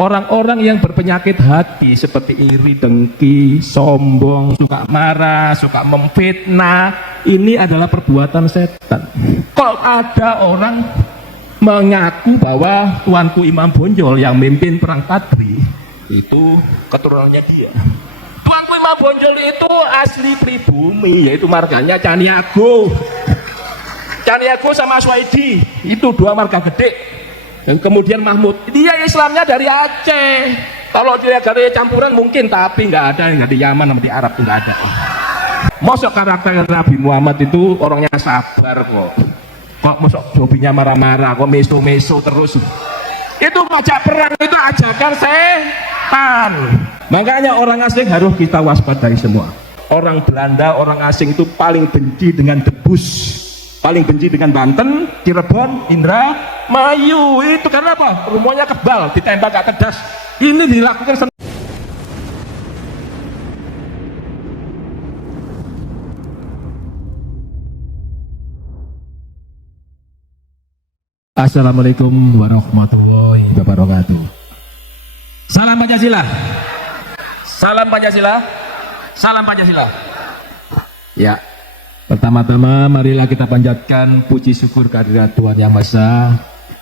Orang-orang yang berpenyakit hati seperti iri, dengki, sombong, suka marah, suka memfitnah, ini adalah perbuatan setan. Kok ada orang mengaku bahwa tuanku Imam Bonjol yang mimpin perang Badri itu keturunannya dia. Tuanku Imam Bonjol itu asli pribumi, yaitu marganya Caniago. Caniago sama Swaidi itu dua marga gede. Dan kemudian Mahmud, dia Islamnya dari Aceh. Kalau dia dari campuran mungkin, tapi nggak ada yang dari Yaman sama di Arab, nggak ada. Mosok karakter Nabi Muhammad itu orangnya sabar kok. Kok mosok hobinya marah-marah, kok meso-meso terus. Itu ngajak perang, itu ajakan setan. Makanya orang asing harus kita waspadai semua. Orang Belanda, orang asing itu paling benci dengan debus. Paling benci dengan Banten, Cirebon, Indramayu. Itu karena apa? Rumahnya kebal, ditembak gak kedas. Ini dilakukan. Assalamualaikum warahmatullahi wabarakatuh. Salam Pancasila. Salam Pancasila. Salam Pancasila. Ya. Pertama-tama marilah kita panjatkan puji syukur kehadirat Tuhan Yang Maha Esa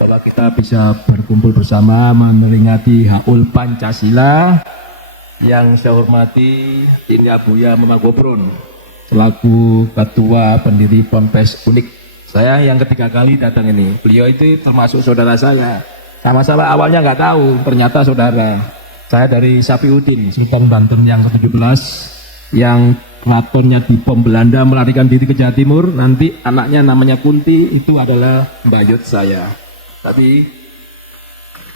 bahwa kita bisa berkumpul bersama memperingati HUL Pancasila. Yang saya hormati ini Abuya Mama Gobron selaku Ketua Pendiri Ponpes Unik. Saya yang ketiga kali datang ini. Beliau itu termasuk saudara saya. Sama-sama awalnya nggak tahu, ternyata saudara. Saya dari Safiuddin, Sultan Banten yang ke-17 yang keratonnya dibom Belanda, melarikan diri ke Jawa Timur. Nanti anaknya namanya Kunti, itu adalah mbayut saya. Tapi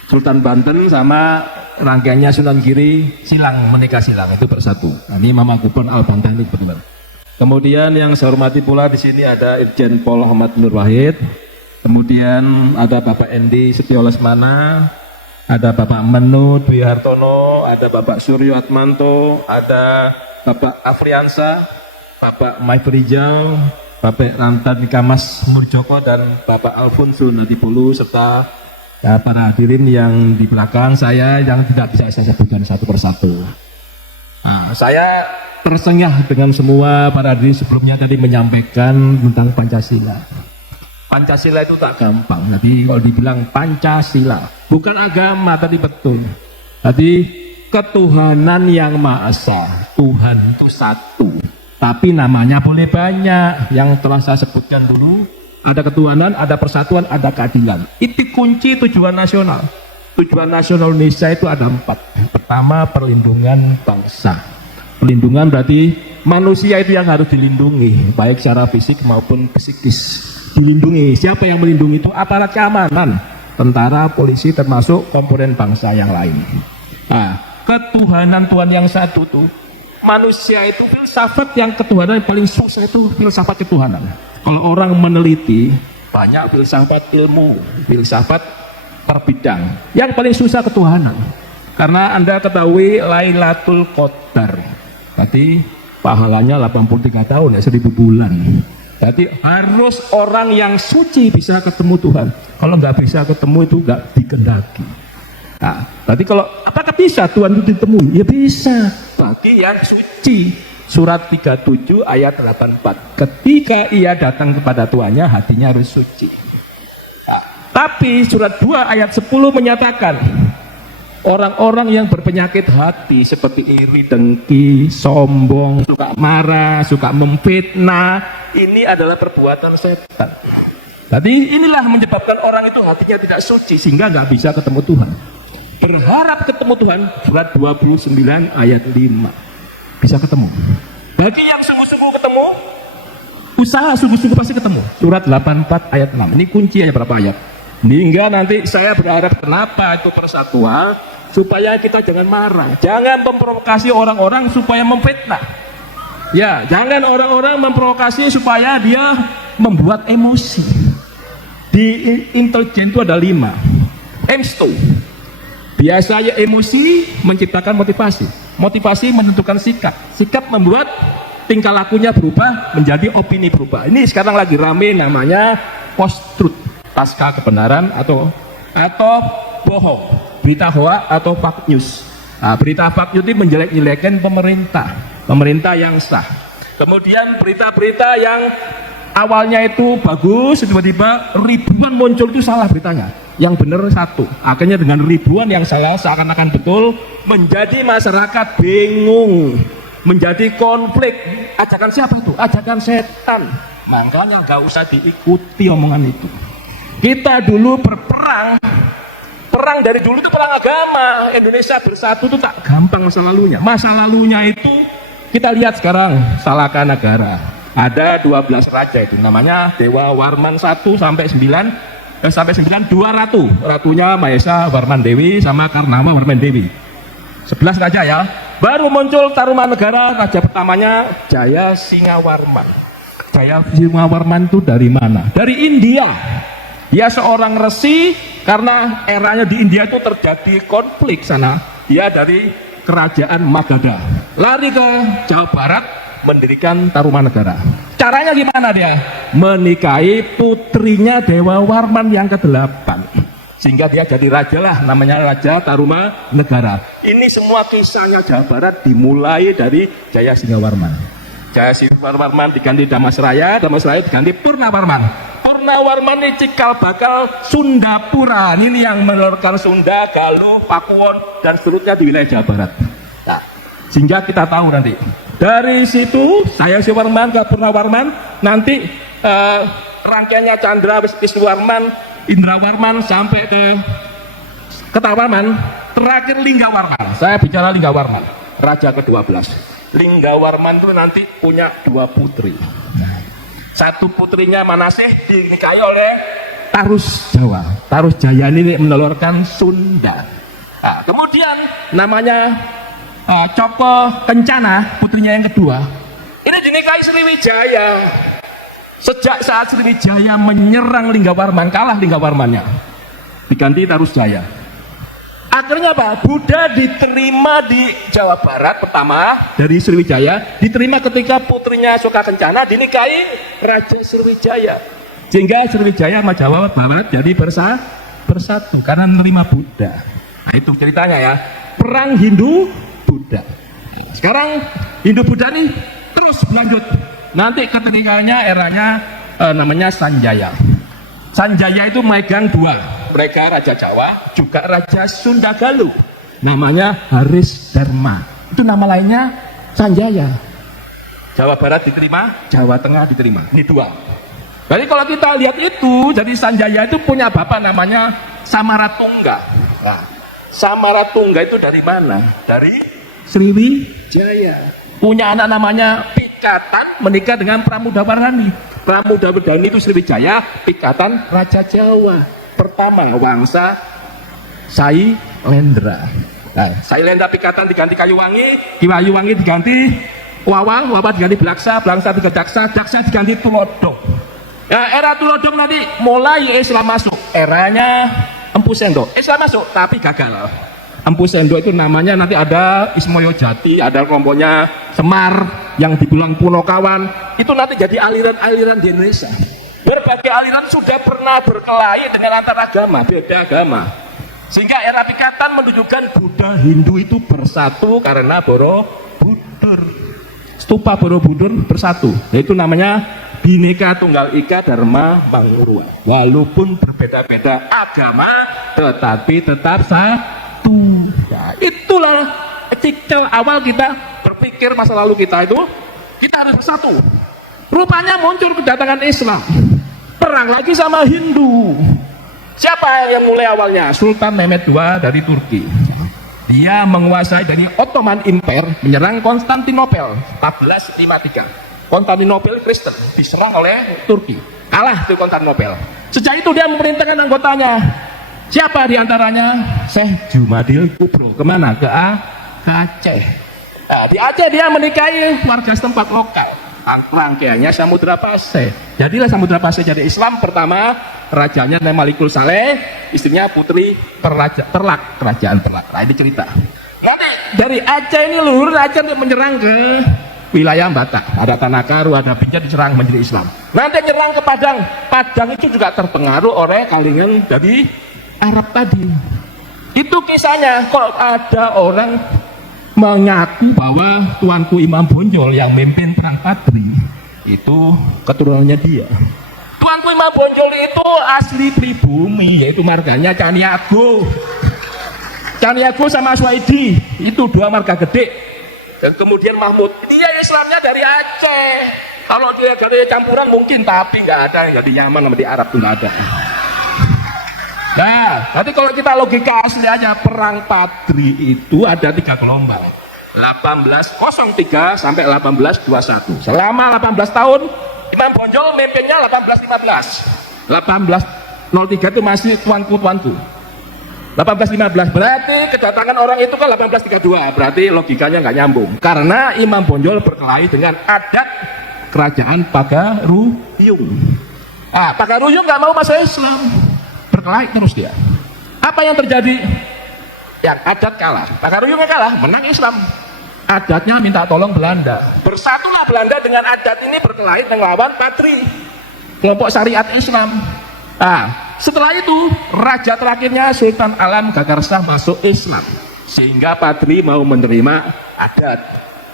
Sultan Banten sama rangkaiannya Sunan Giri silang, menikah silang, itu bersatu. Nah, ini Mama Gubern Al Banten itu benar. Kemudian yang saya hormati pula di sini ada Irjen Pol Ahmad Nur Wahid. Kemudian ada Bapak Endi Setio Lesmana, ada Bapak Menu Dwi Hartono, ada Bapak Suryo Atmanto, ada Bapak Afriansa, Bapak Maif Rijal, Bapak Rantan Kamas Murjoko, dan Bapak Alfonso Nadipulu, serta ya, para hadirin yang di belakang saya yang tidak bisa saya sebutkan satu persatu. Nah, saya tersengah dengan semua para hadirin sebelumnya tadi menyampaikan tentang Pancasila. Pancasila itu tak gampang. Jadi kalau dibilang Pancasila, bukan agama tadi betul. Tadi ketuhanan yang Maha Esa, Tuhan itu satu, tapi namanya boleh banyak. Yang telah saya sebutkan dulu, ada ketuhanan, ada persatuan, ada keadilan. Itu kunci tujuan nasional. Tujuan nasional Indonesia itu ada 4. Pertama, perlindungan bangsa. Perlindungan berarti manusia itu yang harus dilindungi, baik secara fisik maupun psikis. Dilindungi, siapa yang melindungi itu? Aparat keamanan, tentara, polisi, termasuk komponen bangsa yang lain. Nah, ketuhanan Tuhan yang satu tuh, manusia itu filsafat yang ketuhanan yang paling susah itu filsafat ketuhanan. Kalau orang meneliti banyak filsafat ilmu, filsafat per bidang, yang paling susah ketuhanan. Karena Anda ketahui Lailatul Qadar, berarti pahalanya 83 tahun ya, 1000 bulan. Jadi harus orang yang suci bisa ketemu Tuhan. Kalau nggak bisa ketemu itu nggak dikehendaki. Nah, tadi kalau apakah bisa Tuhan itu ditemui? Ya bisa. Bagi yang suci. Surat 37 ayat 84. Ketika ia datang kepada Tuhannya, hatinya harus suci. Nah, tapi surat 2 ayat 10 menyatakan orang-orang yang berpenyakit hati seperti iri, dengki, sombong, suka marah, suka memfitnah, ini adalah perbuatan setan. Jadi inilah menyebabkan orang itu hatinya tidak suci sehingga nggak bisa ketemu Tuhan. Berharap ketemu Tuhan, surat 29 ayat 5 bisa ketemu. Bagi yang sungguh-sungguh ketemu, usaha sungguh-sungguh pasti ketemu. Surat 84 ayat 6. Ini kunci ayat berapa ayat? Hingga nanti saya berharap kenapa itu persatuan, supaya kita jangan marah, jangan memprovokasi orang-orang supaya memfitnah. Ya, jangan orang-orang memprovokasi supaya dia membuat emosi. Di intelijen itu ada 5 M2. Biasanya emosi menciptakan motivasi, motivasi menentukan sikap, sikap membuat tingkah lakunya berubah menjadi opini berubah. Ini sekarang lagi rame namanya post truth, pasca kebenaran atau bohong. berita hoax atau fake news. Nah, berita fake news itu menjelek-jelekan pemerintah yang sah. Kemudian berita-berita yang awalnya itu bagus, tiba-tiba ribuan muncul, itu salah beritanya. Yang benar satu. Akhirnya dengan ribuan yang salah seakan-akan betul, menjadi masyarakat bingung, menjadi konflik. Ajakan siapa itu? Ajakan setan. Makanya gak usah diikuti omongan itu. Kita dulu berperang, perang dari dulu itu perang agama. Indonesia bersatu itu tak gampang masa lalunya. Masa lalunya itu kita lihat sekarang, Salaka Negara. Ada 12 raja itu, namanya Dewa Warman 1 sampai 9, sampai 9 2 ratu. Ratunya Mahesa Warman Dewi sama Karnama Warman Dewi. 11 raja ya. Baru muncul Tarumanegara, raja pertamanya Jaya Singawarman. Jaya Singawarman itu dari mana? Dari India. Dia seorang resi, karena eranya di India itu terjadi konflik sana. Dia dari kerajaan Magadha, lari ke Jawa Barat, mendirikan Tarumanegara. Caranya gimana dia? Menikahi putrinya Dewa Warman yang ke-8. Sehingga dia jadi raja lah, namanya Raja Tarumanegara. Ini semua kisahnya Jawa Barat dimulai dari Jaya Singawarman. Jaya Singawarman diganti Damasraya, Damasraya diganti Purnawarman. Purnawarman ini cikal bakal Sundapura, ini yang menelurkan Sunda, Galuh, Pakuwon dan seterusnya di wilayah Jawa Barat. Nah, sehingga kita tahu nanti dari situ Jaya Singawarman ke Purnawarman, nanti rangkaiannya Chandra Wisnuwarman, Indrawarman sampai ke Ketawarman, terakhir Linggawarman. Saya bicara Linggawarman, raja ke-12. Linggawarman itu nanti punya 2 putri. Satu putrinya Manasih dinikahi oleh Tarus Jawa. Tarus Jaya ini menelurkan Sunda. Nah, kemudian namanya Coko Kencana, putrinya yang kedua. Ini dinikahi Sriwijaya. Sejak saat Sriwijaya menyerang Linggawarman, kalah Linggawarmannya, diganti Tarus Jaya. Akhirnya apa? Buddha diterima di Jawa Barat pertama dari Sriwijaya, diterima ketika putrinya Soka Kencana dinikahi Raja Sriwijaya. Sehingga Sriwijaya sama Jawa Barat jadi bersatu karena menerima Buddha. Nah, itu ceritanya ya. Perang Hindu Buddha. Nah, sekarang Hindu Buddha ini terus berlanjut. Nanti ketiganya eranya namanya Sanjaya. Sanjaya itu megang 2. Mereka Raja Jawa, juga Raja Sunda Galuh. Namanya Haris Dharma. Itu nama lainnya Sanjaya. Jawa Barat diterima, Jawa Tengah diterima. Ini 2. Jadi kalau kita lihat itu, jadi Sanjaya itu punya bapak namanya Samaratungga. Nah, Samaratungga itu dari mana? Dari Sriwijaya. Punya anak namanya Pikatan, menikah dengan Pramudawarani. Pramudawarani itu Sriwijaya, Pikatan Raja Jawa. Pertama Wangsa Sailendra. Nah, Sailendra Pikatan diganti Kayuwangi, Kayuwangi diganti Wawang, Wawang diganti Blaksa, Blaksa diganti Jaksa, Jaksa diganti Tulodong. Nah, era Tulodong nanti mulai Islam masuk. Eranya Empu Sendok. Islam masuk tapi gagal. Empu Sendok itu namanya nanti ada Ismoyo Jati, ada kelompoknya Semar yang dibilang Punokawan. Itu nanti jadi aliran-aliran di Indonesia. Berbagai aliran sudah pernah berkelahi dengan antar agama, beda agama. Sehingga era Pikatan menunjukkan Buddha Hindu itu bersatu karena Borobudur. Stupa Borobudur bersatu. Itu namanya Bhinneka Tunggal Ika Dharma Mangurwa. Walaupun berbeda-beda agama, tetapi tetap satu. Nah, itulah cikal awal kita berpikir masa lalu kita itu, kita harus bersatu. Rupanya muncul kedatangan Islam, perang lagi sama Hindu. Siapa yang mulai awalnya? Sultan Mehmed II dari Turki. Dia menguasai dari Ottoman Empire, menyerang Konstantinopel 1453. Konstantinopel Kristen diserang oleh Turki, kalah di Konstantinopel. Sejak itu dia memerintahkan anggotanya. Siapa diantaranya? Syekh Jumadil Kubro. Kemana? Ke Aceh. Nah, di Aceh dia menikahi warga setempat lokal. Rangkaiannya Samudra Pasai. Jadilah Samudra Pasai jadi Islam. Pertama rajanya Malikul Saleh, istrinya Putri Terlak, kerajaan Terlak. Nah, ini cerita. Nanti dari Aceh ini luhur Aceh untuk menyerang ke wilayah Batak. Ada Tanah Karu, ada Binjai diserang menjadi Islam. Nanti menyerang ke Padang. Padang itu juga terpengaruh oleh kalingan dari Arab tadi. Itu kisahnya. Kalau ada orang mengaku bahwa tuanku Imam Bonjol yang memimpin perang Padri itu keturunannya dia. Tuanku Imam Bonjol itu asli pribumi, yaitu marganya Caniago. Caniago sama Swaidi itu dua marga gede. Dan kemudian Mahmud, dia Islamnya dari Aceh. Kalau dia dari campuran mungkin, tapi nggak ada yang jadi Yaman sama di Arab tuh nggak ada. Nah, nanti kalau kita logika asli aja, perang Padri itu ada 3 gelombang, 1803 sampai 1821. Selama 18 tahun Imam Bonjol memimpinnya 1815. 1803 itu masih tuanku. 1815 berarti kedatangan orang itu kan 1832, berarti logikanya nggak nyambung karena Imam Bonjol berkelahi dengan adat kerajaan Pagaruyung. Pagaruyung nggak mau masuk Islam, berkelahi terus dia. Apa yang terjadi? Yang adat kalah, Pagaruyungnya kalah, menang Islam. Adatnya minta tolong Belanda. Bersatulah Belanda dengan adat ini berkelahi melawan Padri, kelompok syariat Islam. Setelah itu raja terakhirnya Sultan Alam Gagarsah masuk Islam sehingga Padri mau menerima adat.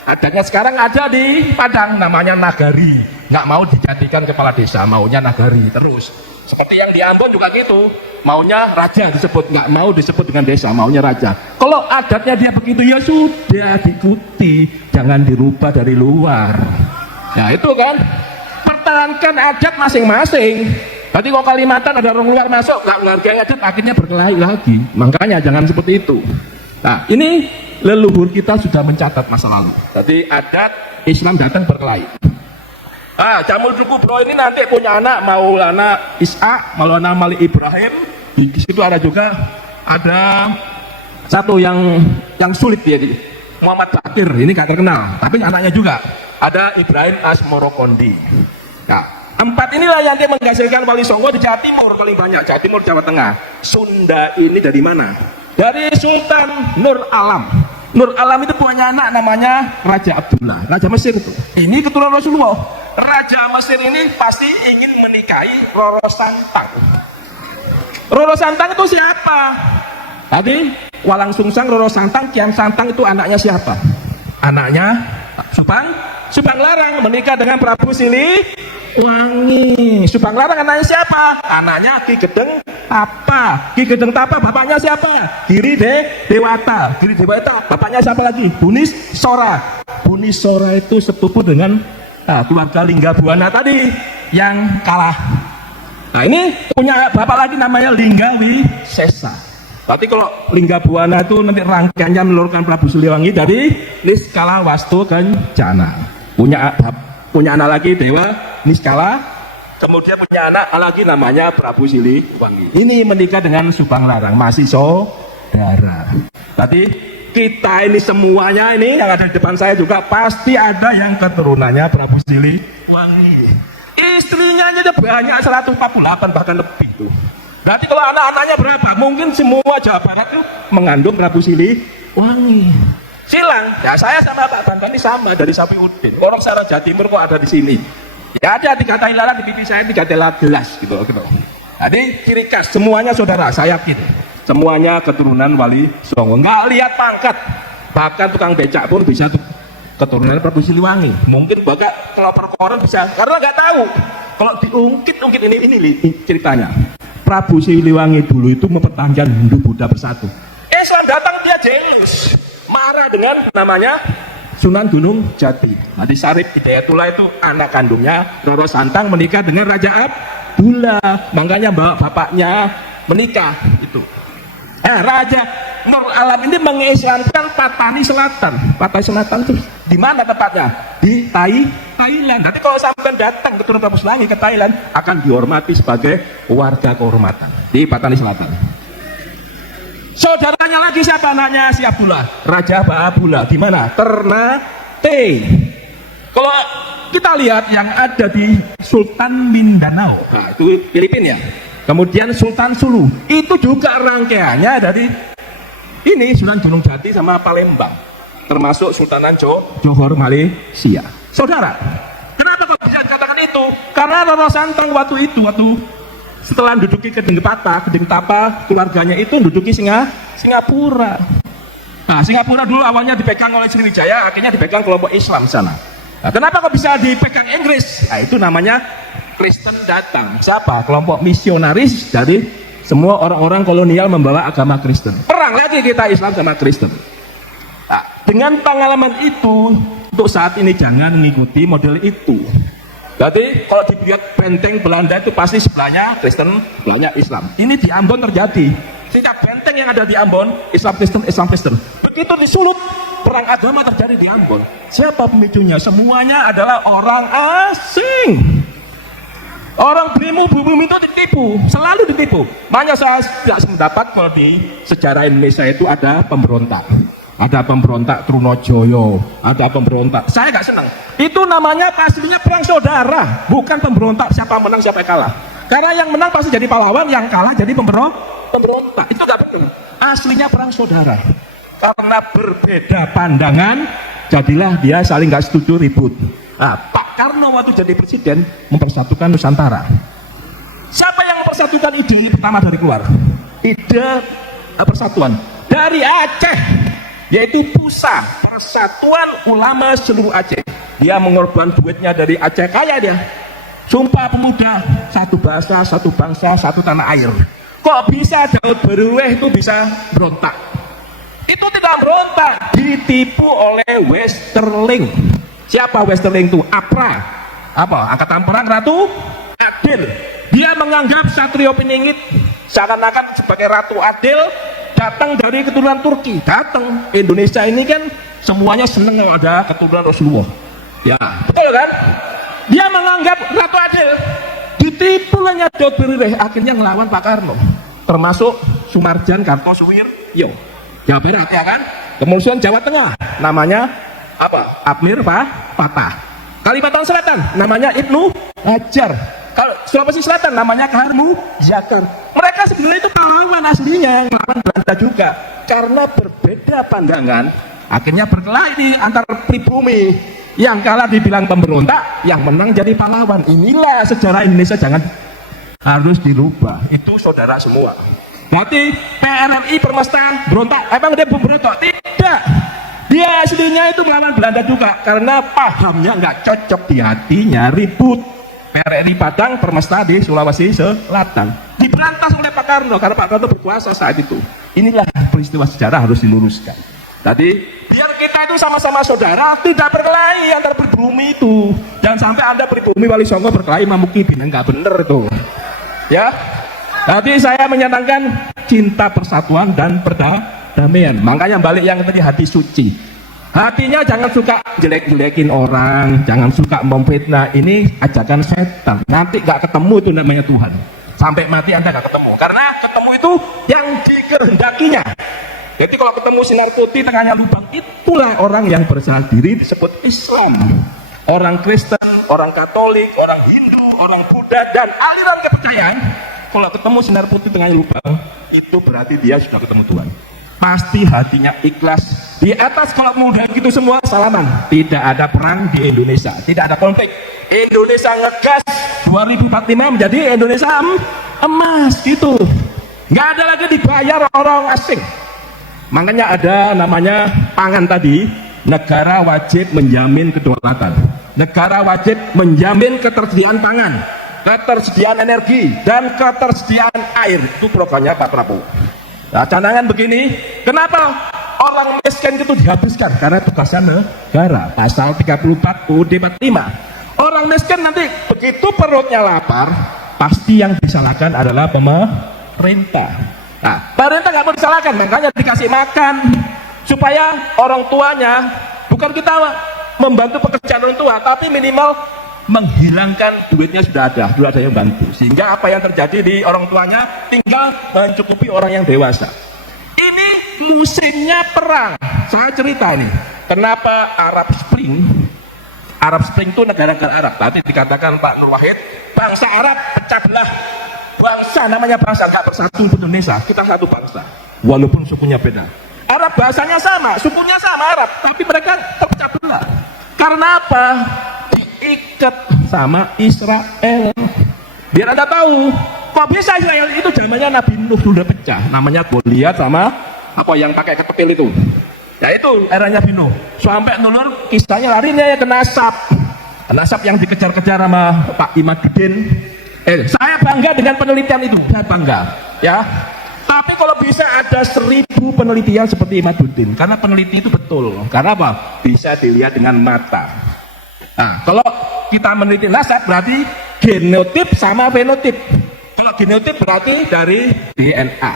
Adatnya sekarang ada di Padang namanya Nagari, nggak mau dijadikan kepala desa, maunya Nagari terus. Seperti yang di Ambon juga gitu, maunya raja disebut, nggak mau disebut dengan desa, maunya raja. Kalau adatnya dia begitu ya sudah diikuti, jangan dirubah dari luar. Nah itu kan, pertahankan adat masing-masing. Tadi kalau Kalimantan ada orang luar masuk nggak menghargai adat, akhirnya berkelahi lagi. Makanya jangan seperti itu. Nah ini leluhur kita sudah mencatat masa lalu. Tadi adat Islam datang berkelahi. Jamul Kubro ini nanti punya anak Maulana Ishak, Maulana Malik Ibrahim. Di situ ada juga ada satu yang sulit dia, Muhammad Bakir. Ini gak terkenal, tapi anaknya juga ada Ibrahim Asmorokondi. Nah, 4 inilah yang menghasilkan Wali Songo di Jawa Timur paling banyak. Jawa Timur, Jawa Tengah. Sunda ini dari mana? Dari Sultan Nur Alam. Nur Alam itu punya anak namanya Raja Abdullah, Raja Mesir itu. Ini keturunan Rasulullah. Raja Mesir ini pasti ingin menikahi Roro Santang. Roro Santang itu siapa? Tadi Walang Sungsang, Roro Santang, Kian Santang itu anaknya siapa? Anaknya Subang Larang menikah dengan Prabu Siliwangi. Subang Larang anaknya siapa? Anaknya Ki Gedeng Tapa. Ki Gedeng Tapa bapaknya siapa? Giri Dewata. Giri Dewata bapaknya siapa lagi? Bunis Sora. Bunis Sora itu sepupu dengan keluarga Linggabuana tadi yang kalah. Nah ini punya bapak lagi namanya Linggawi Sesa. Tapi kalau Linggabuana itu nanti rangkaiannya menelurkan Prabu Siliwangi dari Niskala Wastu Kencana. Punya anak lagi Dewa Niskala, kemudian punya anak lagi namanya Prabu Siliwangi. Ini menikah dengan Subang Larang, masih saudara. Tadi kita ini semuanya ini yang ada di depan saya juga pasti ada yang keturunannya Prabu Siliwangi. Istrinya aja banyak 148 bahkan lebih tuh. Berarti kalau anak-anaknya berapa? Mungkin semua Jawa Barat itu mengandung Prabu Siliwangi. Silang, ya saya sama Pak Bantani sama dari Sapiudin. Orang sekarang Jawa Timur kok ada di sini. Ya ada 3 tailaran di pipi saya, 3 gelas gitu. Jadi ciri khas semuanya saudara, saya yakin. Semuanya keturunan Wali Songo. Nggak lihat pangkat. Bahkan tukang becak pun bisa keturunan Prabu Siliwangi. Mungkin bahkan kalau perkoran bisa, karena nggak tahu. Kalau diungkit ini ceritanya. Prabu Siliwangi dulu itu mempertahankan Hindu Buddha bersatu. Islam datang dia jealous, marah dengan namanya Sunan Gunung Jati. Nah, di Sarip Hidayatullah itu anak kandungnya Roro Santang menikah dengan Raja Abdullah, makanya bawa bapaknya menikah itu. Raja Nur Alam ini mengislamkan Patani Selatan. Patani Selatan itu di mana tepatnya? Di Thailand. Nanti kalau sampai datang ke Prabu Siliwangi ke Thailand akan dihormati sebagai warga kehormatan di Patani Selatan. Saudaranya lagi siapa? Anaknya si Abdullah, Raja Baabula. Di mana? Ternate. Kalau kita lihat yang ada di Sultan Mindanao, nah itu Filipina ya. Kemudian Sultan Sulu, itu juga rangkaiannya dari ini Sunan Gunung Jati sama Palembang, termasuk Sultanan Johor Malaysia. Saudara, kenapa kok bisa dikatakan itu? Karena Roro Santang waktu setelah menduduki Kedeng Tapa, keluarganya itu menduduki Singapura. Nah, Singapura dulu awalnya dipegang oleh Sriwijaya, akhirnya dipegang kelompok Islam sana. Nah, kenapa kok bisa dipegang Inggris? Nah, itu namanya Kristen datang. Siapa? Kelompok misionaris dari semua orang-orang kolonial membawa agama Kristen. Perang lagi kita Islam sama Kristen. Nah, dengan pengalaman itu, untuk saat ini jangan mengikuti model itu. Jadi kalau dilihat benteng Belanda itu pasti sebelahnya Kristen, sebelahnya Islam. Ini di Ambon terjadi. Setiap benteng yang ada di Ambon, Islam Kristen. Begitu disulut, perang agama terjadi di Ambon. Siapa pemicunya? Semuanya adalah orang asing. Orang bumi itu ditipu, selalu ditipu. Makanya saya tidak sependapat kalau di sejarah Indonesia itu ada pemberontak. Ada pemberontak Trunojoyo, ada pemberontak. Saya nggak senang. Itu namanya pastinya perang saudara, bukan pemberontak siapa menang siapa kalah. Karena yang menang pasti jadi pahlawan, yang kalah jadi pemberontak. Itu nggak betul. Aslinya perang saudara. Karena berbeda pandangan, jadilah dia saling nggak setuju ribut. Nah, Pak Karno waktu jadi presiden mempersatukan Nusantara. Siapa yang mempersatukan ide ini pertama dari keluar? Ide persatuan dari Aceh, yaitu PUSA, Persatuan Ulama Seluruh Aceh. Dia mengorbankan duitnya dari Aceh, kaya dia. Sumpah Pemuda, satu bahasa, satu bangsa, satu tanah air. Kok bisa Daud Beruleh itu bisa berontak? Itu tidak berontak, ditipu oleh Westerling. Siapa Westerling itu? APRA. Apa? Angkatan Perang Ratu Adil. Dia menganggap Satrio Piningit seakan-akan sebagai Ratu Adil datang dari keturunan Turki. Datang Indonesia ini kan semuanya seneng kalau ada keturunan Rasulullah. Ya, betul kan? Dia menganggap Ratu Adil. Ditipulahnya Daud Beruleh, akhirnya ngelawan Pak Karno. Termasuk Sumarjan Kartosuwiryo. Jawa Barat ya kan? Kemudian Jawa Tengah namanya apa? Abmir Patah. Kalimantan Selatan namanya Ibnu Hajar. Kalau Sulawesi Selatan namanya Karmu Zakar. Mereka sebenarnya itu pahlawan aslinya yang melawan Belanda juga. Karena berbeda pandangan, akhirnya berkelahi antar pribumi. Yang kalah dibilang pemberontak, yang menang jadi pahlawan. Inilah sejarah Indonesia, jangan harus dirubah. Itu saudara semua. Berarti PRRI Permesta berontak, emang dia berontak? Tidak. Dia aslinya itu melawan Belanda juga karena pahamnya nggak cocok di hatinya, ribut. PRRI Padang, Permesta di Sulawesi Selatan diberantas oleh Pak Karno karena Pak Karno berkuasa saat itu. Inilah peristiwa sejarah harus diluruskan. Tadi biar kita itu sama-sama saudara, tidak berkelahi antar pribumi itu. Jangan sampai Anda pribumi Wali Songo berkelahi Mamuki Bina, nggak bener itu. Ya. Tadi saya menyenangkan cinta persatuan dan perdamaian. Makanya balik yang tadi hati suci. Hatinya jangan suka jelek-jelekin orang, jangan suka memfitnah. Ini ajakan setan. Nanti gak ketemu itu namanya Tuhan. Sampai mati Anda gak ketemu. Karena ketemu itu yang dikehendakinya. Jadi kalau ketemu sinar putih tengahnya lubang, itulah orang yang berserah diri disebut Islam. Orang Kristen, orang Katolik, orang Hindu, orang Buddha, dan aliran kepercayaan, kalau ketemu sinar putih tengahnya lubang, itu berarti dia sudah ketemu Tuhan. Pasti hatinya ikhlas. Di atas kalau mudah gitu semua salaman. Tidak ada perang di Indonesia, tidak ada konflik. Indonesia ngegas 2045 menjadi Indonesia emas gitu. Nggak ada lagi dibayar orang asing. Makanya ada namanya pangan tadi. Negara wajib menjamin kedaulatan. Negara wajib menjamin ketersediaan pangan, ketersediaan energi, dan ketersediaan air. Itu programnya Pak Prabowo. Nah, cadangan begini, kenapa orang miskin itu dihabiskan? Karena tugasnya negara. Pasal 34 UUD 45. Orang miskin nanti begitu perutnya lapar, pasti yang disalahkan adalah pemerintah. Nah, pemerintah nggak mau disalahkan, makanya dikasih makan supaya orang tuanya, bukan kita membantu pekerjaan orang tua, tapi minimal menghilangkan duitnya sudah ada yang bantu, sehingga apa yang terjadi di orang tuanya tinggal mencukupi orang yang dewasa. Ini musimnya perang. Saya cerita ini, kenapa Arab Spring itu negara-negara Arab. Tadi dikatakan Pak Nur Wahid, bangsa Arab pecah belah. Bangsa namanya bangsa, gak bersatu Indonesia. Kita satu bangsa, walaupun sukunya beda. Arab bahasanya sama, sukunya sama Arab, tapi mereka terpecah belah. Karena apa? Diikat sama Israel. Biar Anda tahu, Kok bisa Israel itu zamannya Nabi Nuh sudah pecah, namanya Goliat sama apa yang pakai ketepil itu. Ya itu eranya Nabi Nuh. Sampai nulur kisahnya larinya ya ke Nasab. Nasab yang dikejar-kejar sama Pak Imaduddin. Saya bangga dengan penelitian itu, saya bangga. Ya. Tapi kalau bisa ada 1000 penelitian seperti Imaduddin, karena peneliti itu betul. Karena apa? Bisa dilihat dengan mata. Nah, kalau kita meneliti nasab berarti genotip sama fenotip. Kalau genotip berarti dari DNA.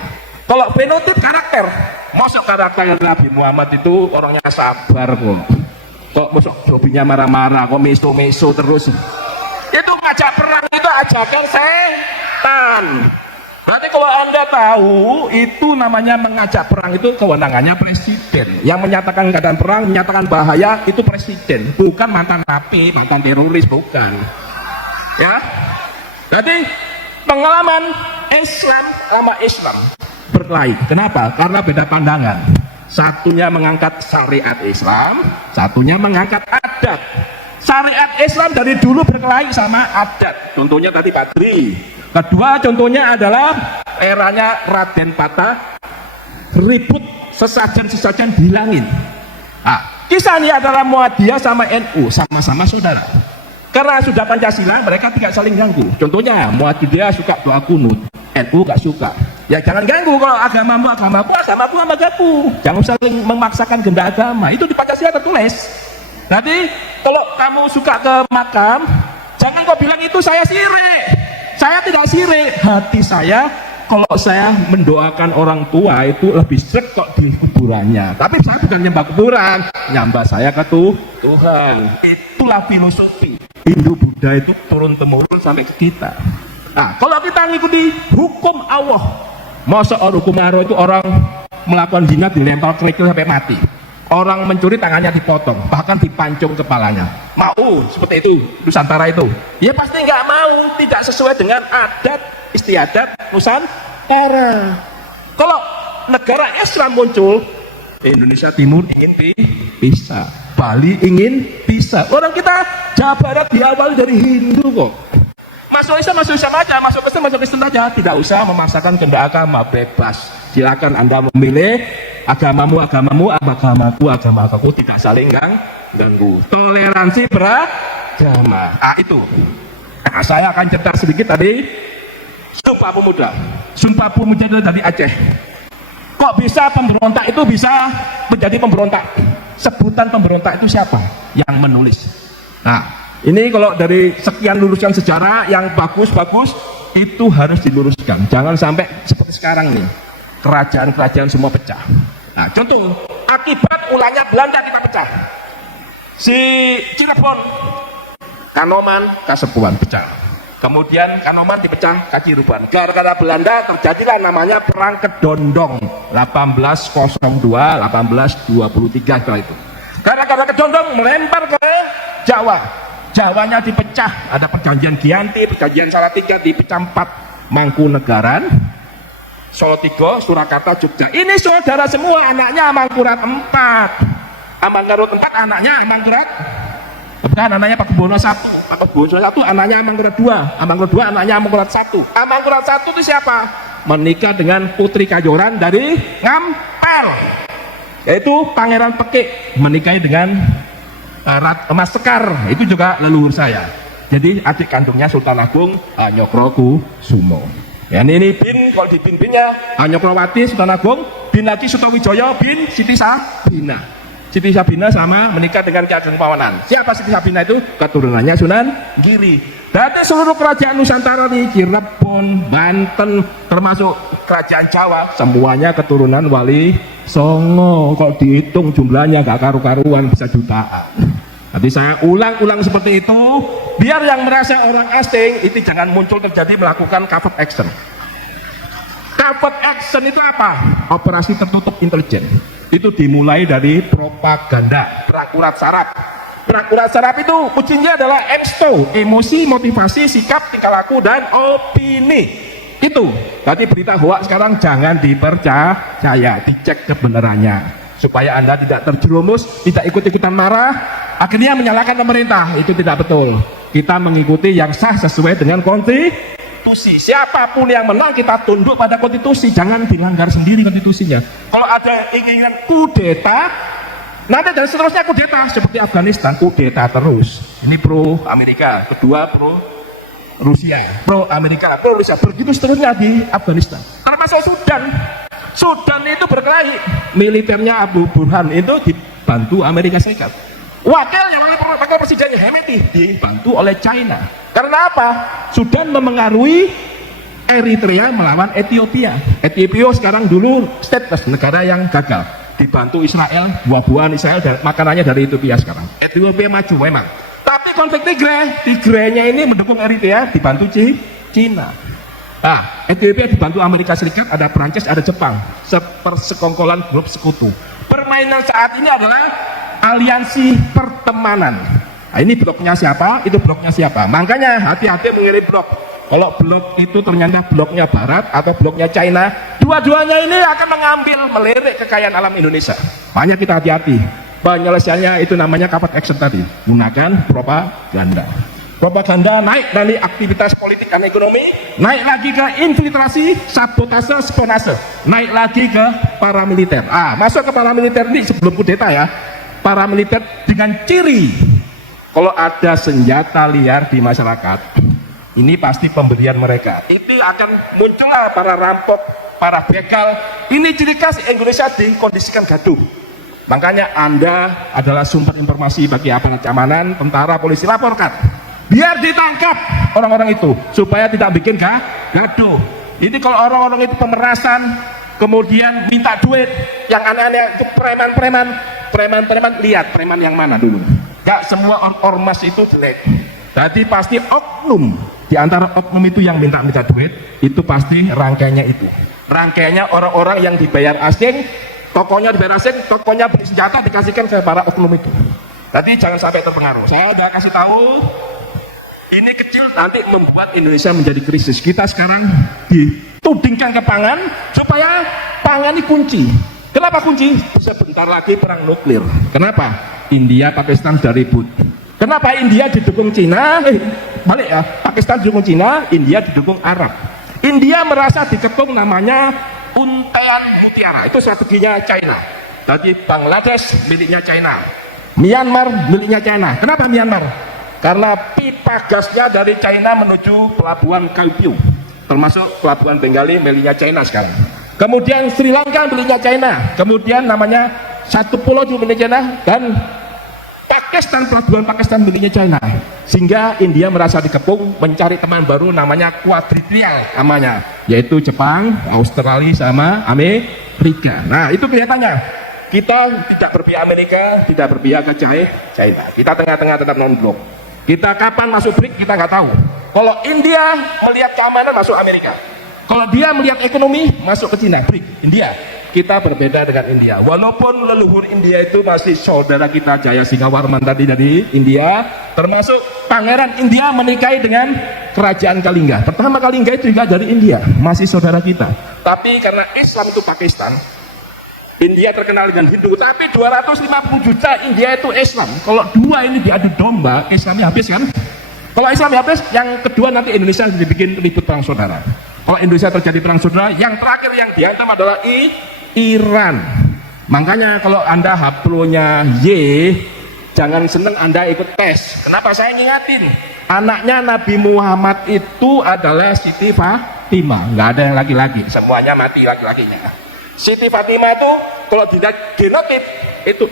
Kalau fenotip karakter. Masuk karakter Nabi Muhammad itu orangnya sabar kok. Kok masuk hobinya marah-marah, kok meso-meso terus. Itu ngajak perang itu ajakan setan. Berarti kalau Anda tahu itu namanya mengajak perang itu kewenangannya presiden. Yang menyatakan keadaan perang, menyatakan bahaya itu presiden, bukan mantan napi, mantan teroris, bukan. Ya. Jadi pengalaman Islam sama Islam berkelahi. Kenapa? Karena beda pandangan. Satunya mengangkat syariat Islam, satunya mengangkat adat. Syariat Islam dari dulu berkelahi sama adat. Contohnya tadi Badri. Kedua contohnya adalah eranya Raden Patah, ribut sesajen-sesajen bilangin. Nah, kisah ini adalah Muhammadiyah sama NU, sama-sama saudara. Karena sudah Pancasila, mereka tidak saling ganggu. Contohnya Muhammadiyah suka doa kunut, NU gak suka. Ya jangan ganggu, kalau agamamu agamaku agamaku. Jangan saling memaksakan kehendak agama. Itu di Pancasila tertulis. Jadi kalau kamu suka ke makam, jangan kau bilang itu saya sirik. Saya tidak sirik, hati saya kalau saya mendoakan orang tua itu lebih srek kok di kuburannya. Tapi saya bukan nyembah kuburan, nyembah saya ke Tuhan. Itulah filosofi Hindu Buddha itu turun temurun sampai ke kita. Nah, kalau kita ngikuti hukum Allah, masa hukum Allah itu orang melakukan zina dilempar kerikil sampai mati. Orang mencuri tangannya dipotong, bahkan dipancung kepalanya. Mau seperti itu Nusantara itu? Ya pasti nggak mau, tidak sesuai dengan adat istiadat Nusantara. Kalau negara Islam muncul, Indonesia Timur ingin bisa, Bali ingin bisa. Orang kita Jawa Barat diawali dari Hindu kok. Masuk Islam aja, masuk Kristen aja. Tidak usah memaksakan kehendak agama, bebas. Silakan Anda memilih agamamu, agamaku, tidak saling ganggu. Toleransi beragama. Itu. Nah, saya akan cerita sedikit tadi. Sumpah Pemuda itu dari Aceh. Kok bisa pemberontak itu bisa menjadi pemberontak? Sebutan pemberontak itu siapa? Yang menulis. Nah, ini kalau dari sekian lulusan sejarah yang bagus-bagus itu harus diluruskan. Jangan sampai seperti sekarang nih. Kerajaan-kerajaan semua pecah. Nah, contoh akibat ulahnya Belanda kita pecah. Si Cirebon, Kanoman, Kasepuhan pecah. Kemudian Kanoman dipecah Kaciruban. Gara-gara Belanda terjadilah namanya Perang Kedondong 1802, 1823 setelah itu. Gara-gara Kedondong melempar ke Jawa. Jawanya dipecah. Ada perjanjian Giyanti, perjanjian Salatiga, dipecah 4 Mangkunegaran, Solotigo, Surakarta, Jogja. Ini saudara semua, anaknya Amangkurat 4. Amangkurat 4 anaknya Amangkurat. Bukan, anaknya Pakubuwono 1. Pakubuwono 1 anaknya Amangkurat 2. Amangkurat 2 anaknya Amangkurat 1. Amangkurat 1 itu siapa? Menikah dengan Putri Kajoran dari Ngampel. Yaitu Pangeran Pekik menikahi dengan Mas Sekar. Itu juga leluhur saya. Jadi adik kandungnya Sultan Agung Nyokrokusumo. Ya, ini bin, kalau di bin-binnya Nyokrowati, Sultan Agung, bin lagi Sutowijoyo, bin Siti Sabina. Siti Sabina sama menikah dengan Ki Ageng Pawanan. Siapa Siti Sabina itu? Keturunannya Sunan Giri. Dari seluruh kerajaan Nusantara nih, Cirebon, Banten, termasuk kerajaan Jawa, semuanya keturunan Wali Songo. Kalau dihitung jumlahnya gak karu-karuan, bisa jutaan. Nanti saya ulang-ulang seperti itu, biar yang merasa orang asing itu jangan muncul terjadi melakukan covert action. Covert action itu apa? Operasi tertutup intelijen. Itu dimulai dari propaganda, prakurat saraf. Prakurat saraf itu kuncinya adalah EMSTO, emosi, motivasi, sikap, tingkah laku, dan opini. Itu. Jadi berita hoax sekarang jangan dipercaya, dicek kebenarannya. Supaya Anda tidak terjerumus, tidak ikut-ikutan marah, akhirnya menyalahkan pemerintah. Itu tidak betul. Kita mengikuti yang sah sesuai dengan konstitusi. Siapapun yang menang kita tunduk pada konstitusi, jangan dilanggar sendiri konstitusinya. Kalau ada keinginan kudeta, nanti dan seterusnya kudeta seperti Afghanistan, kudeta terus. Ini pro Amerika, kedua pro Rusia, pro Amerika, pro Rusia, begitu seterusnya di Afghanistan. Termasuk Sudan. Sudan itu berkelahi, militernya Abu Burhan itu dibantu Amerika Serikat. Wakil presidennya Hemeti dibantu oleh China. Karena apa? Sudan memengaruhi Eritrea melawan Ethiopia. Ethiopia sekarang dulu stateless, negara yang gagal. Dibantu Israel, buah-buahan Israel dan makanannya dari Ethiopia sekarang. Ethiopia maju memang. Tapi konflik Tigray-nya ini mendukung Eritrea, dibantu Cina. Nah, Ethiopia dibantu Amerika Serikat, ada Prancis, ada Jepang. Sepersekongkolan grup sekutu. Permainan saat ini adalah aliansi pertemanan. Nah, ini bloknya siapa, itu bloknya siapa. Makanya hati-hati mengirim blok. Kalau blok itu ternyata bloknya Barat atau bloknya China, dua-duanya ini akan mengambil, melirik kekayaan alam Indonesia. Makanya kita hati-hati. Penyelesaiannya itu namanya kapat action tadi. Gunakan propaganda. Propaganda naik dari aktivitas politik dan ekonomi, naik lagi ke infiltrasi, sabotase, spionase, naik lagi ke paramiliter. Masuk ke paramiliter ini sebelum kudeta ya. Paramiliter dengan ciri kalau ada senjata liar di masyarakat, ini pasti pemberian mereka. Itu akan muncullah para rampok, para begal. Ini ciri khas Indonesia dikondisikan gaduh. Makanya Anda adalah sumber informasi bagi aparat keamanan, tentara, polisi, laporkan. Biar ditangkap orang-orang itu, supaya tidak bikin gaduh. Ini kalau orang-orang itu pemerasan, kemudian minta duit, yang aneh-aneh itu preman, lihat preman yang mana dulu. Gak semua ormas itu jelek. Jadi pasti oknum. Di antara oknum itu yang minta duit, itu pasti rangkaiannya itu. Rangkaiannya orang-orang yang dibayar asing, tokonya dibayar asing, tokonya beli senjata dikasihkan ke para oknum itu. Jadi jangan sampai terpengaruh. Saya udah kasih tahu, ini kecil nanti membuat Indonesia menjadi krisis. Kita sekarang ditudingkan ke pangan, supaya pangan ini kunci. Kenapa kunci? Bisa bentar lagi perang nuklir. Kenapa? India, Pakistan sudah ribut. Kenapa India didukung Cina? Balik ya, Pakistan didukung Cina, India didukung Arab. India merasa dikepung namanya untaian mutiara. Itu strateginya China. Jadi Bangladesh miliknya China, Myanmar miliknya China. Kenapa Myanmar? Karena pipa gasnya dari China menuju pelabuhan Kaipiu, termasuk pelabuhan Bengali miliknya China sekarang. Kemudian Sri Lanka miliknya China, kemudian namanya satu pulau di miliknya China, dan Pakistan, pelabuhan Pakistan miliknya China. Sehingga India merasa dikepung, mencari teman baru namanya kuadrilineal namanya, yaitu Jepang, Australia sama Amerika. Nah itu kelihatannya kita tidak berpihak Amerika, tidak berpihak ke China. Kita tengah-tengah tetap non-blok. Kita kapan masuk BRIC kita nggak tahu. Kalau India melihat keamanan masuk Amerika, kalau dia melihat ekonomi masuk ke Cina. BRIC, India. Kita berbeda dengan India. Walaupun leluhur India itu masih saudara kita, Jaya Singawarman tadi dari India, termasuk Pangeran India menikahi dengan Kerajaan Kalingga. Pertama Kalingga itu juga dari India, masih saudara kita. Tapi karena Islam itu Pakistan, India terkenal dengan Hindu, tapi 250 juta India itu Islam. Kalau dua ini diadu domba, Islamnya habis kan? Kalau Islamnya habis, yang kedua nanti Indonesia dibikin ribut perang saudara. Kalau Indonesia terjadi perang saudara, yang terakhir yang dihantam adalah Iran. Makanya kalau Anda haplonya Y, jangan seneng Anda ikut tes. Kenapa saya ngingatin? Anaknya Nabi Muhammad itu adalah Siti Fatimah. Nggak ada yang laki-laki, semuanya mati laki-lakinya. Siti Fatimah itu kalau dilihat genotip itu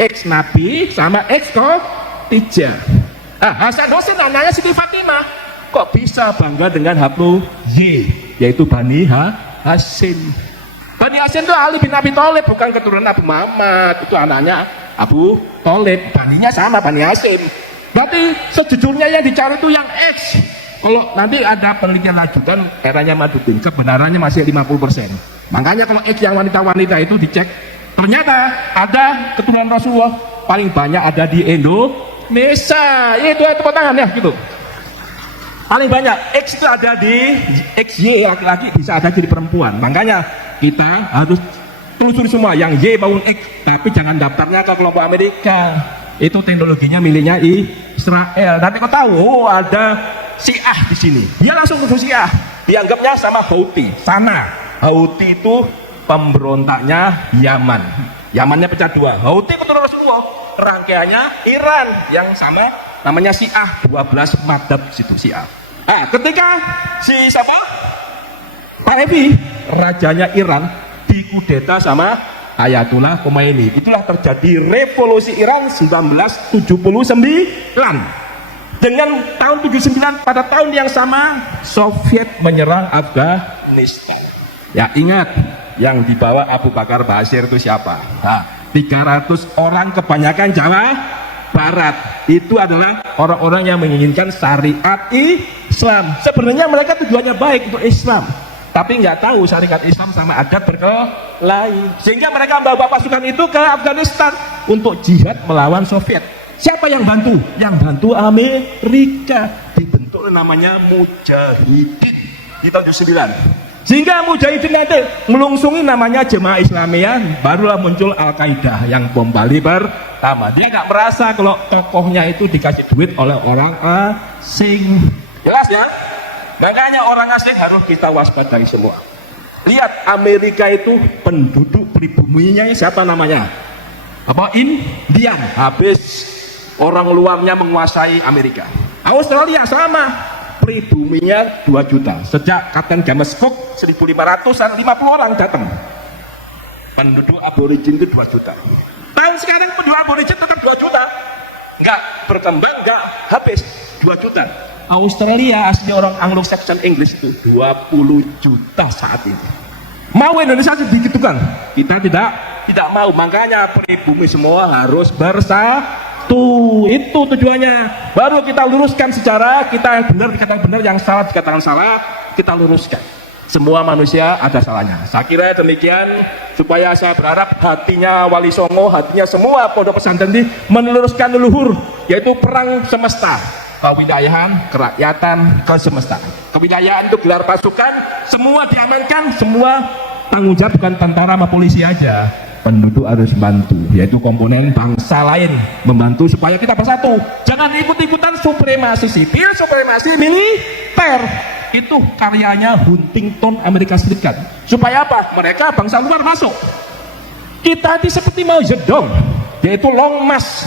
X Nabi sama X Khadijah. Hasan Hussein anaknya Siti Fatimah. Kok bisa bangga dengan haplo Y, yaitu Bani Hashim. Bani Hashim itu Ali bin Abi Thalib, bukan keturunan Abu Muhammad. Itu anaknya Abu Thalib. Baninya sama, Bani Hashim. Berarti sejujurnya yang dicari itu yang X. Kalau nanti ada penelitian lanjutan eranya Madudin, kebenarannya masih 50%. Makanya kalau X yang wanita-wanita itu dicek, ternyata ada keturunan Rasulullah paling banyak ada di Indonesia. Itu tepuk tangan ya gitu. Paling banyak X itu ada di XY laki-laki, bisa ada jadi perempuan. Makanya kita harus telusuri semua yang Y maupun X, tapi jangan daftarnya ke kelompok Amerika. Itu teknologinya miliknya Israel. Nanti kau tahu ada Syiah di sini. Dia langsung ke Syiah. Dianggapnya sama Houthi. Sana. Houthi itu pemberontaknya Yaman. Yamannya pecah dua. Houthi keturunan Rasulullah. Rangkaiannya Iran yang sama namanya Syiah. 12 madhab situ Syiah. Nah, ketika si siapa? Pahlavi, rajanya Iran dikudeta sama Ayatullah Khomeini. Itulah terjadi revolusi Iran 1979. Dengan tahun 79 pada tahun yang sama Soviet menyerang Afghanistan. Ya ingat, yang dibawa Abu Bakar Bashir itu siapa? Nah, 300 orang kebanyakan Jawa Barat. Itu adalah orang-orang yang menginginkan syariat Islam. Sebenarnya mereka tujuannya baik untuk Islam, tapi nggak tahu syariat Islam sama adat berkelahi, sehingga mereka membawa pasukan itu ke Afghanistan untuk jihad melawan Soviet. Siapa yang bantu? Yang bantu Amerika. Dibentuk namanya Mujahidin di tahun 9. Sehingga Mujahidin nanti melungsungi namanya Jemaah Islamiyah, barulah muncul Al-Qaeda yang bom Bali pertama. Dia nggak merasa kalau tokohnya itu dikasih duit oleh orang asing. Jelas ya? Makanya orang asing harus kita waspadai semua. Lihat, Amerika itu penduduk pribuminya siapa namanya? Apa? Indian. Habis orang luarnya menguasai Amerika. Australia sama, pribuminya 2 juta. Sejak Kapten James Cook 1550 orang datang. Penduduk aborigin itu 2 juta. Tahun sekarang penduduk aborigin tetap 2 juta. Enggak berkembang, enggak habis 2 juta. Australia asli orang Anglo-Saxon English itu 20 juta saat ini. Mau Indonesia sedikit kan? Kita tidak mau. Makanya pribumi semua harus bersatu. Itu tujuannya. Baru kita luruskan sejarah. Kita yang benar dikatakan benar, yang salah dikatakan salah. Kita luruskan. Semua manusia ada salahnya. Saya kira demikian, supaya saya berharap hatinya Wali Songo, hatinya semua pondok pesantren ini meluruskan leluhur, yaitu perang semesta. Kewilayahan, kerakyatan, kesemestaan. Kewilayahan itu gelar pasukan, semua diamankan, semua tanggung jawab bukan tentara sama polisi aja. Penduduk harus bantu, yaitu komponen bangsa lain membantu supaya kita bersatu. Jangan ikut-ikutan supremasi sipil, supremasi militer. Itu karyanya Huntington Amerika Serikat. Supaya apa? Mereka bangsa luar masuk. Kita ini seperti Mao Zedong, yaitu Long March.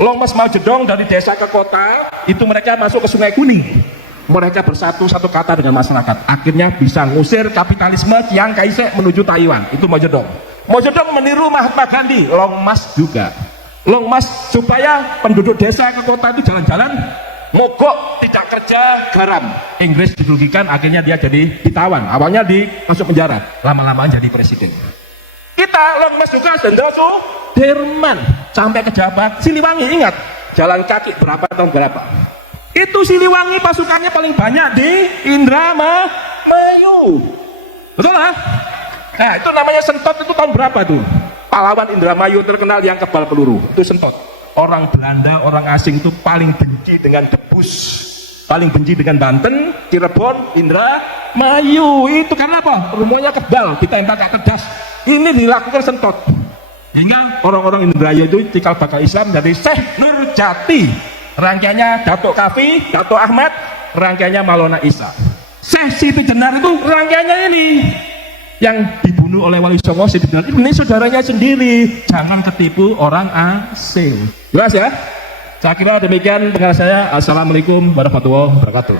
Long March Mao Zedong dari desa ke kota, itu mereka masuk ke Sungai Kuning. Mereka bersatu satu kata dengan masyarakat. Akhirnya bisa ngusir kapitalisme Chiang Kai-shek menuju Taiwan. Itu Mao Zedong. Mao Zedong meniru Mahatma Gandhi. Long March juga. Long March supaya penduduk desa ke kota itu jalan-jalan mogok, tidak kerja garam. Inggris dirugikan, akhirnya dia jadi ditawan. Awalnya masuk penjara, lama-lama jadi presiden. Kita Long March juga Jenderal Sudirman sampai ke Jabat Siliwangi. Ingat, jalan kaki berapa tahun berapa? Itu Siliwangi pasukannya paling banyak di Indramayu. Betul lah? Nah, itu namanya Sentot. Itu tahun berapa tuh? Pahlawan Indramayu terkenal yang kebal peluru. Itu Sentot. Orang Belanda, orang asing itu paling benci dengan Debus, paling benci dengan Banten, Cirebon, Indramayu. Itu karena apa? Rumahnya kebal, kita yang tak cerdas. Ini dilakukan Sentot. Hingga orang-orang Indramayu itu cikal bakal Islam dari Syekh Nurjati. Rangkaiannya Datuk Kafi, Datuk Ahmad, rangkaiannya Maulana Isa. Syekh Siti Jenar itu rangkaiannya ini. Yang dibunuh oleh Wali Songo Siti Jenar ini saudaranya sendiri. Jangan ketipu orang asing. Jelas ya? Saya kira demikian penjelasan saya. Assalamualaikum warahmatullahi wabarakatuh.